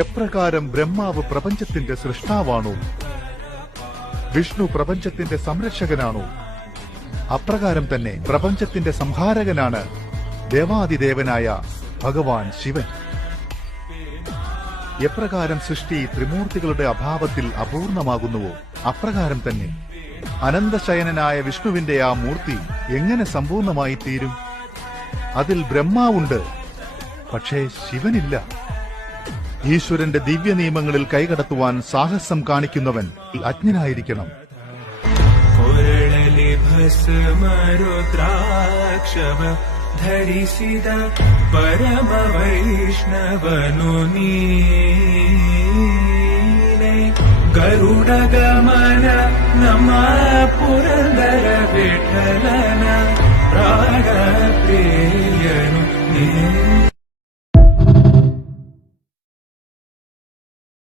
എപ്രകാരം ബ്രഹ്മാവ് പ്രപഞ്ചത്തിന്റെ സൃഷ്ടാവാണോ, വിഷ്ണു പ്രപഞ്ചത്തിന്റെ സംരക്ഷകനാണോ, അപ്രകാരം തന്നെ പ്രപഞ്ചത്തിന്റെ സംഹാരകനാണ് ദേവാദിദേവനായ ഭഗവാൻ ശിവൻ. എപ്രകാരം സൃഷ്ടി ത്രിമൂർത്തികളുടെ അഭാവത്തിൽ അപൂർണമാകുന്നുവോ അപ്രകാരം തന്നെ അനന്തശയനനായ വിഷ്ണുവിന്റെ ആ മൂർത്തി എങ്ങനെ സമ്പൂർണമായി തീരും? അതിൽ ബ്രഹ്മാവുണ്ട്, പക്ഷേ ശിവനില്ല. ഈശ്വരന്റെ ദിവ്യ നിയമങ്ങളിൽ കൈകടത്തുവാൻ സാഹസം കാണിക്കുന്നവൻ അജ്ഞനായിരിക്കണം. ധരിಸಿದ ಪರಮ ವೈಷ್ಣವನು ನೀನೆ. ಗರುಡ ಗಮನ ನಮ್ಮ ಪುರಂದರ ವಿಠಲನ ಪ್ರಾಣ ಪ್ರಿಯನು ನೀನೆ.